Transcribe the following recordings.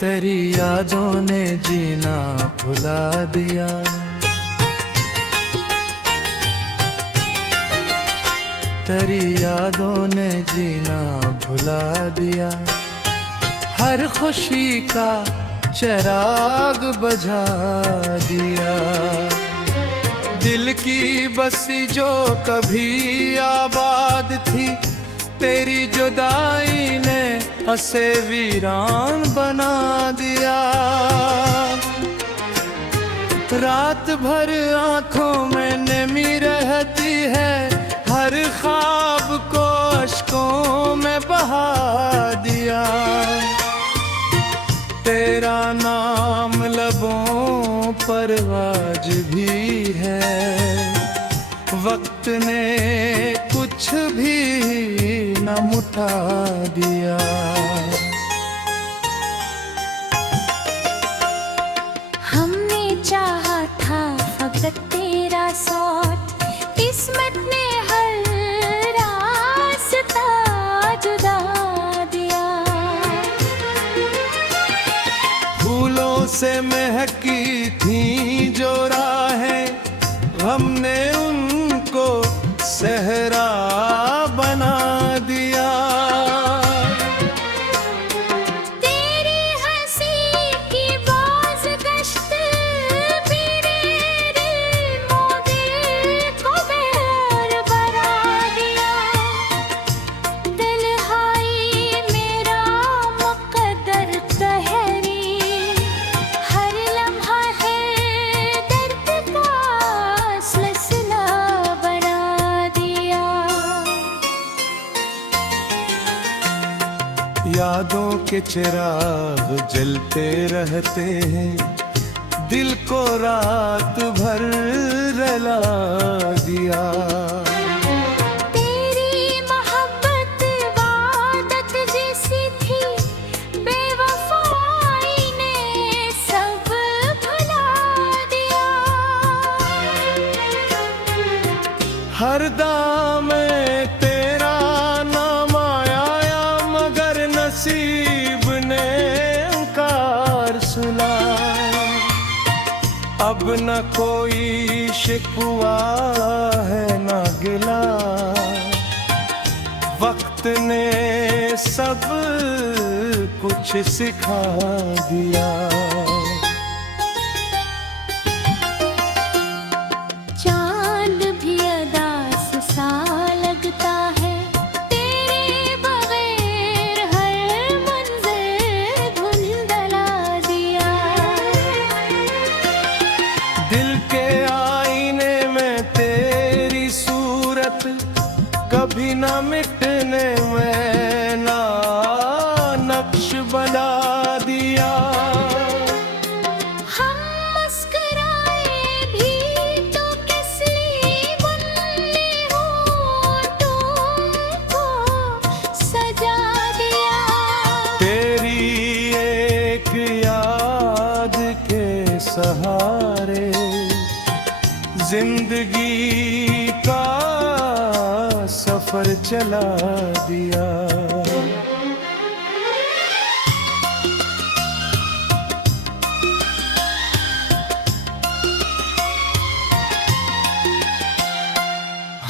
तेरी यादों ने जीना भुला दिया। तेरी यादों ने जीना भुला दिया। हर खुशी का चिराग बुझा दिया। दिल की बसी जो कभी आबाद थी, तेरी जुदाई ने उसे वीरान बना दिया। रात भर आंखों में नमी रहती है, हर ख्वाब को अश्कों में बहा दिया। तेरा नाम लबों पर आज भी है, वक्त ने कुछ भी न मुटा दिया। हमने चाहा था फकत तेरा साथ, किस्मत ने हर रास्ता जुदा दिया। फूलों से महकी थी जो राहें, हमने उनको सहरा बना दिया। तेरी हंसी की बाज़गश्त मेरे दिल को बेरबरा दिया। तन्हाई मेरा मुक़द्दर कहरी, हर लम्हा है दर्द का सिलसिला बना दिया। यादों के चिराग जलते रहते हैं, दिल को रात भर रुला दिया। तेरी मोहब्बत वादत जैसी थी, बेवफाई ने सब भुला दिया। हर दाम में तेरा नाम आया, मगर नसीब ने इनकार सुनाया। अब न कोई शिकवा है न गिला, वक्त ने सब कुछ सिखा दिया। चांद भी अदास सा लगता है, तेरे बगैर हर मंज़र धुंधला दिया। दिल के आईने में तेरी सूरत कभी न मिटने में ना नक्श बना दिया। हम मुस्कुराए भी तो किस लिए बनने होठों को सजा दिया। तेरी एक याद के सहारे जिंदगी का सफर चला दिया।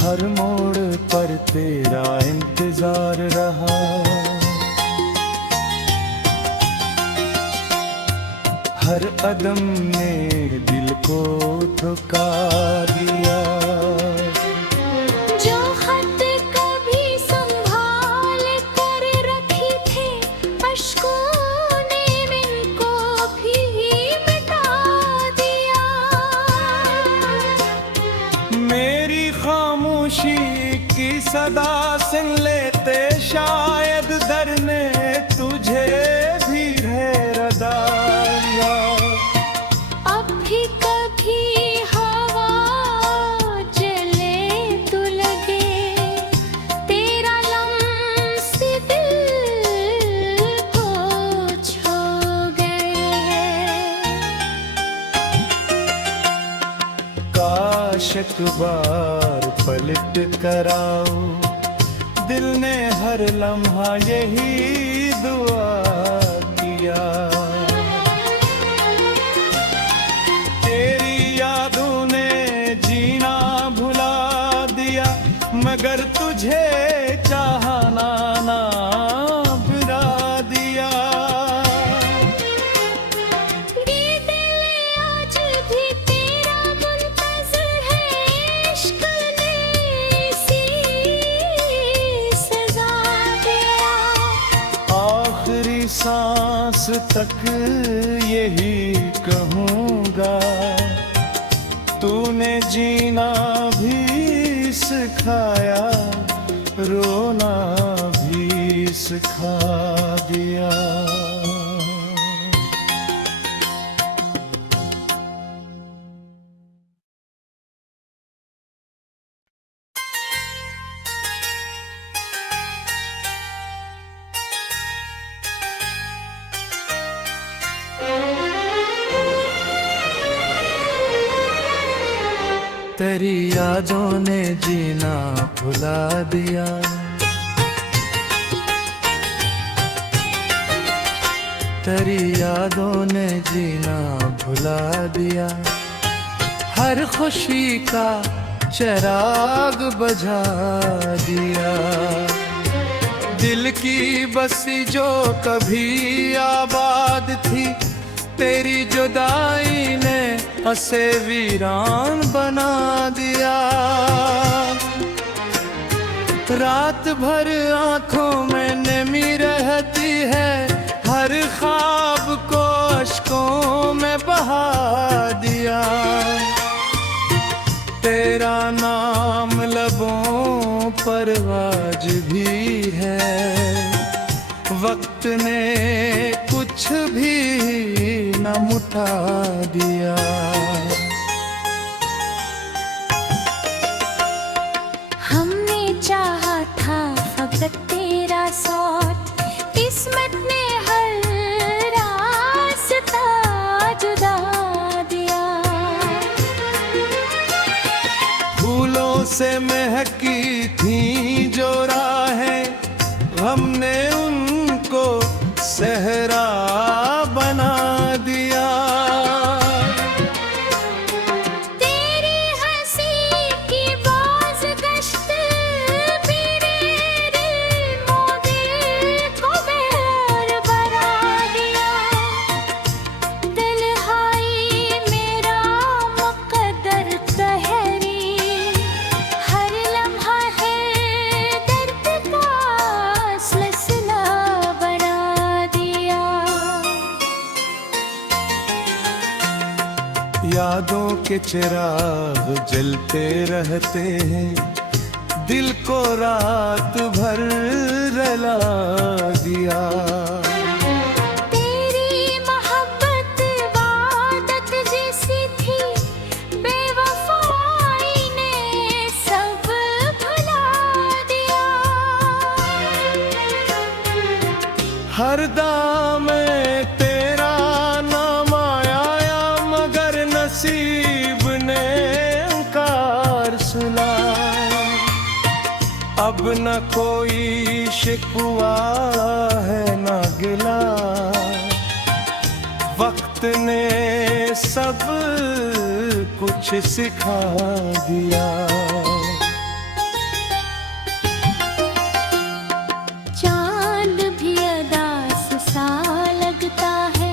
हर मोड़ पर तेरा इंतजार रहा, हर अदम ने दिल को ठुका दिया। जो खत कभी संभाल कर रखी थी, अश्कों ने इनको भी मिटा दिया। मेरी खामोशी की सदा सुन लेते, शायद दर ने तुझे भी रदा दिया। अब भी कभी हवा चले तो लगे, तेरा लम्स दिल को छू गए हैं। काश एक बार पलट कर आओ, दिल ने हर लम्हा यही दुआ किया। तक यही कहूँगा, तूने जीना भी सिखाया, रोना भी सिखा दिया। तेरी यादों ने जीना भुला दिया, तेरी यादों ने जीना भुला दिया। हर खुशी का चिराग बुझा दिया, दिल की बसी जो कभी आबाद थी, तेरी जुदाई ने उसे वीरान बना दिया। रात भर आंखों में नमी रहती है, हर ख्वाब को अश्कों में बहा दिया। तेरा नाम लबों पर आज भी है, वक्त ने कुछ भी न मुटा दिया। हमने चाहा था फकत तेरा साथ, किस्मत ने हर रास्ता जुदा दिया। फूलों से महकी थी जो राहें, हमने उनको सहरा बना दिया। तेरी हंसी की बाज़गश्त मेरे दिल को बेर बना दिया। तन्हाई मेरा मुक़द्दर कहरी, हर लम्हा है दर्द का सिलसिला बना दिया। यादों के चिराग जलते रहते हैं, दिल को रात भर रुला दिया। तेरी मोहब्बत वादत जैसी थी, बेवफाई ने सब भुला दिया। हर दाम तेरा नाम आया, मगर नसीब ने इनकार सुनाया। अब न कोई शिकवा है न गिला, वक्त ने सब कुछ सिखा दिया। चांद भी अदास सा लगता है,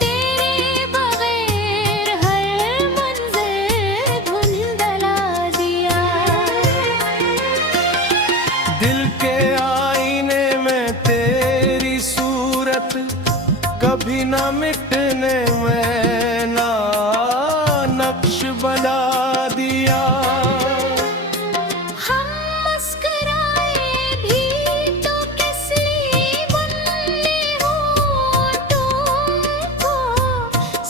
तेरे बगैर हर मंज़र धुंधला दिया। दिल के आईने में तेरी सूरत कभी न मिटने में ना नक्श बना दिया। हम मुस्कुराए भी तो किस लिए बनने होठों को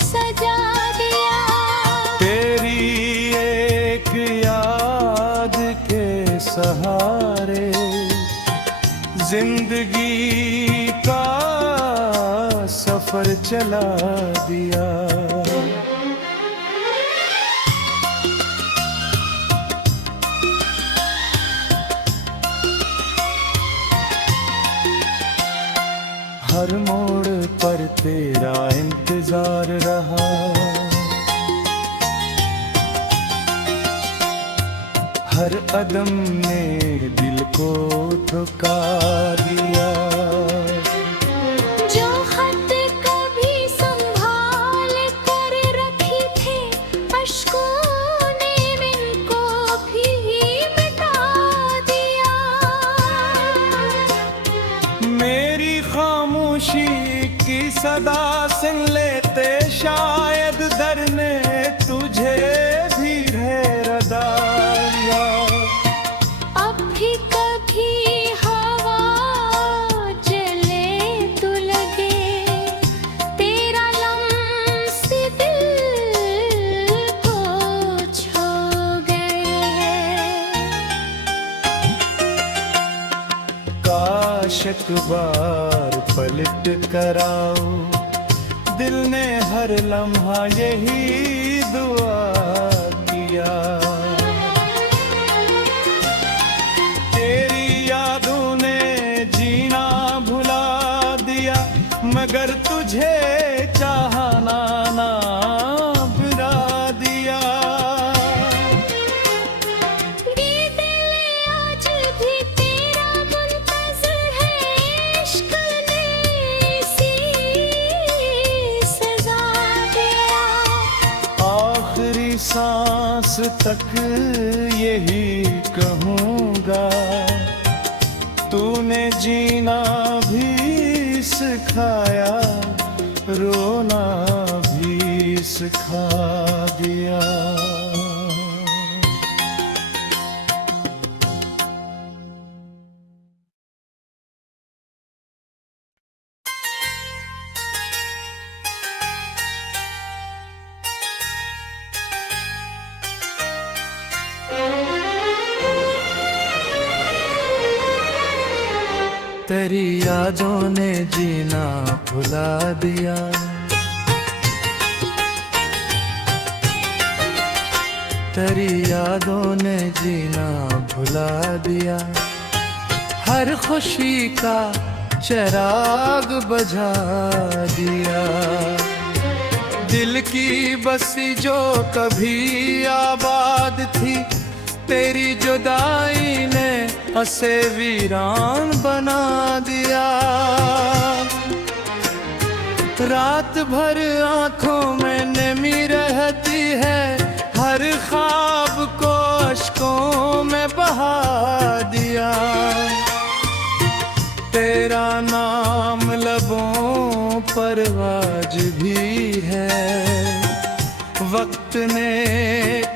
सजा दिया। तेरी एक याद के सहारे जिंदगी का सफर चला दिया। हर मोड़ पर तेरा इंतजार रहा, हर अदम ने दिल को ठुका दिया। जो खत कभी संभाल कर रखी थे, अश्कों ने इनको भी मिटा दिया। मेरी खामोशी की सदा सुन लेते शायद दर ने तुझे भी रदाया। अब भी कभी हवा चले तो लगे तेरा लम्स दिल को छू गए हैं। काश एक बार पलट कराओ, दिल ने हर लम्हा यही दुआ किया। तेरी यादों ने जीना भुला दिया, मगर तुझे चाहना ना भुला दिया। ये दिल आज भी तेरा मुंतज़िर है, इश्क ने इसी सज़ा दिया। आखिरी सांस तक यही कहूँगा, तूने जीना भी सिखाया, रोना भी सिखा दिया। तेरी यादों ने जीना भुला दिया। तेरी यादों ने जीना भुला दिया। हर खुशी का चिराग बुझा दिया। दिल की बसी जो कभी आबाद थी, तेरी जुदाई ने उसे वीरान बना दिया। रात भर आंखों में नमी रहती है, हर ख्वाब को अश्कों में बहा दिया। तेरा नाम लबों पर आज भी है, वक्त ने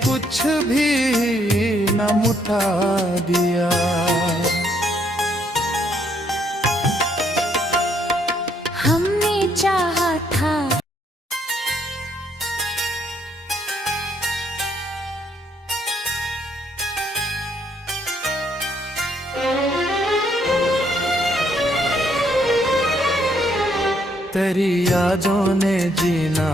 कुछ भी न मुटा दिया। हमने चाहा था तेरी यादों ने जीना